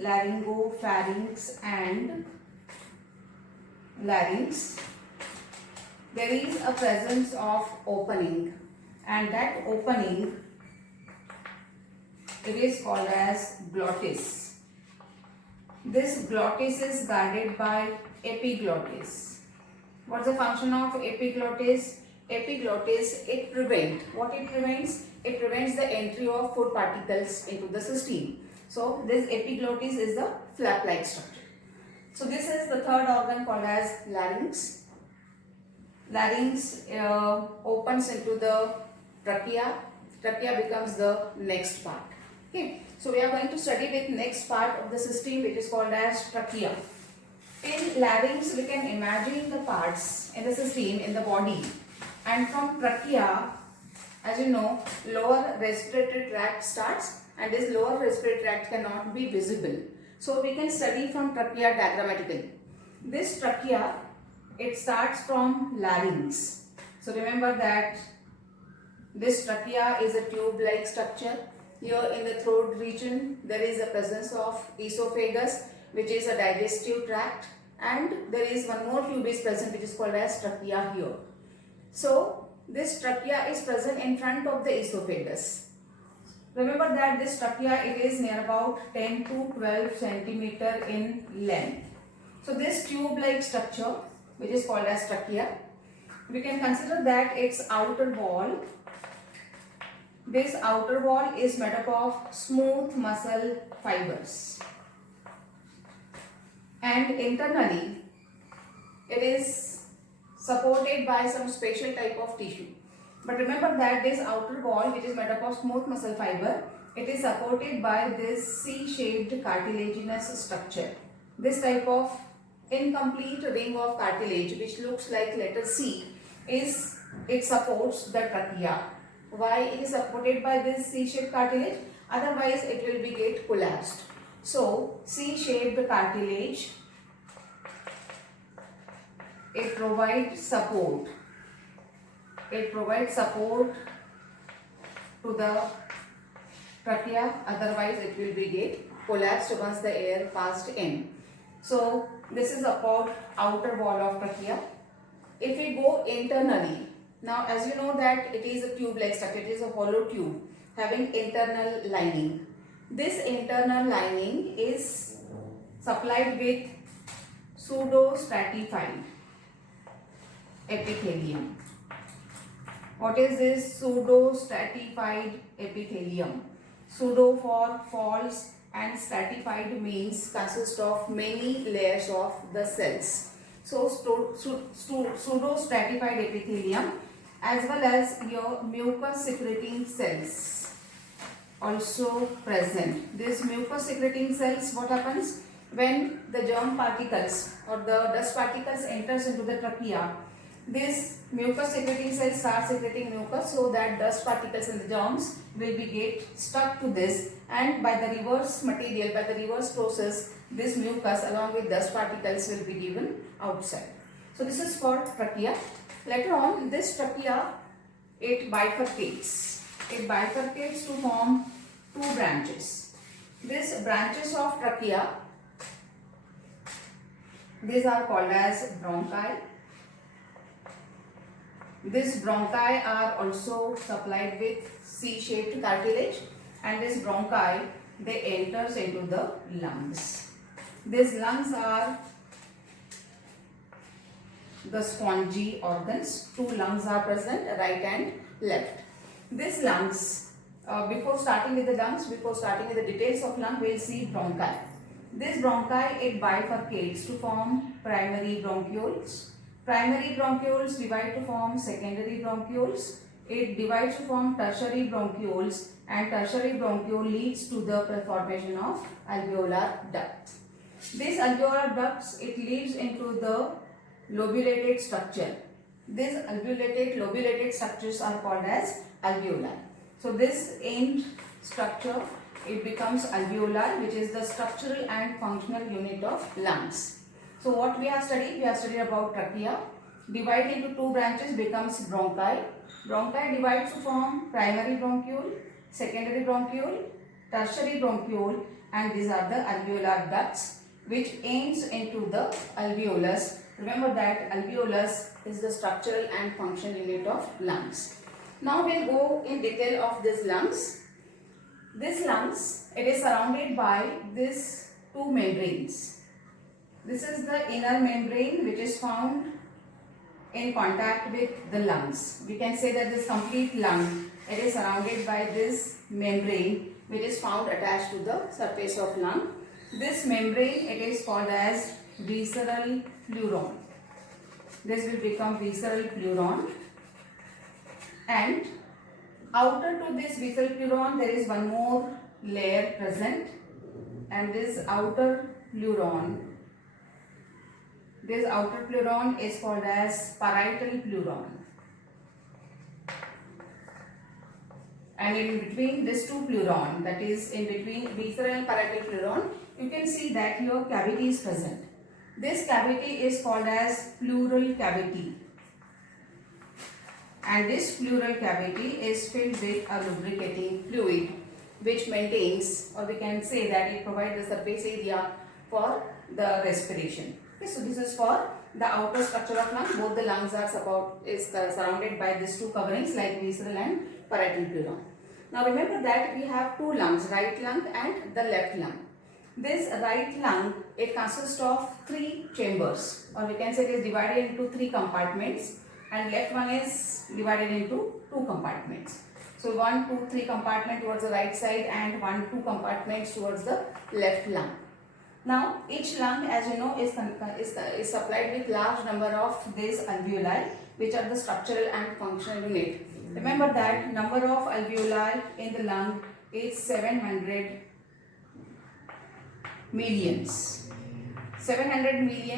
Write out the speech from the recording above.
laryngopharynx and larynx, there is a presence of opening, and that opening, it is called as glottis. This glottis is guarded by epiglottis. What's the function of epiglottis? Epiglottis, it prevents, what it prevents? It prevents the entry of food particles into the system. So this epiglottis is the flap-like structure. So this is the third organ called as larynx. Larynx opens into the trachea. Trachea becomes the next part. Okay. So we are going to study with next part of the system, which is called as trachea. In larynx, we can imagine the parts in the system, in the body. And from trachea, as you know, lower respiratory tract starts, and this lower respiratory tract cannot be visible. So we can study from trachea diagrammatically. This trachea, it starts from larynx. So remember that this trachea is a tube-like structure. Here in the throat region, there is a presence of esophagus, which is a digestive tract, and there is one more tube is present, which is called as trachea here. So this trachea is present in front of the esophagus. Remember that this trachea, it is near about 10 to 12 centimeter in length. So this tube-like structure, which is called as trachea, we can consider that its outer wall, this outer wall is made up of smooth muscle fibers, and internally it is supported by some special type of tissue. But remember that this outer wall, which is made up of smooth muscle fiber, it is supported by this C-shaped cartilaginous structure. This type of incomplete ring of cartilage, which looks like letter C, it supports the trachea. Why it is supported by this C-shaped cartilage? Otherwise it will be get collapsed. So C-shaped cartilage, it provides support. It provides support to the trachea, otherwise it will be get collapsed once the air passed in. So this is about outer wall of trachea. If we go internally, now as you know that it is a tube-like structure, it is a hollow tube having internal lining. This internal lining is supplied with pseudostratified epithelium. What is this pseudostratified epithelium? Pseudo for false and stratified means consist of many layers of the cells. So pseudostratified epithelium as well as your mucus secreting cells also present. These mucus secreting cells, what happens when the germ particles or the dust particles enters into the trachea? This mucus secreting cells start secreting mucus, so that dust particles and the germs will be get stuck to this, and by the reverse material, by the reverse process, this mucus along with dust particles will be given outside. So this is for trachea. Later on, this trachea, it bifurcates. It bifurcates to form two branches. These branches of trachea, these are called as bronchi. These bronchi are also supplied with C-shaped cartilage, and this bronchi, they enters into the lungs. These lungs are the spongy organs. Two lungs are present, right and left. These lungs, before starting with the lungs, before starting with the details of lung, we will see bronchi. This bronchi, it bifurcates to form primary bronchioles. Primary bronchioles divide to form secondary bronchioles. It divides to form tertiary bronchioles, and tertiary bronchiole leads to the formation of alveolar duct. These alveolar ducts, it leads into the lobulated structure. These lobulated structures are called as alveoli. So this end structure, it becomes alveolar, which is the structural and functional unit of lungs. So what we have studied? We have studied about trachea. Divide into two branches becomes bronchi. Bronchi divides to form primary bronchiole, secondary bronchiole, tertiary bronchiole, and these are the alveolar ducts which aims into the alveolus. Remember that alveolus is the structural and function unit of lungs. Now we'll go in detail of these lungs. This lungs, it is surrounded by these two membranes. This is the inner membrane which is found in contact with the lungs. We can say that this complete lung, it is surrounded by this membrane which is found attached to the surface of lung. This membrane, it is called as visceral pleuron. This will become visceral pleuron, and outer to this visceral pleuron there is one more layer present, and this outer pleuron is called as parietal pleuron. And in between these two pleuron, that is in between visceral and parietal pleuron, you can see that your cavity is present. This cavity is called as pleural cavity. And this pleural cavity is filled with a lubricating fluid which maintains, or we can say that it provides the surface area for the respiration. Okay, so this is for the outer structure of lung. Both the lungs are surrounded by these two coverings like visceral and parietal pleuron. Now remember that we have two lungs, right lung and the left lung. This right lung, it consists of three chambers, or we can say it is divided into three compartments, and left one is divided into two compartments. So 1, 2, 3 compartment towards the right side and 1, 2 compartments towards the left lung. Now each lung, as you know, is supplied with large number of these alveoli which are the structural and functional unit. Remember that number of alveoli in the lung is 700 millions. 700 million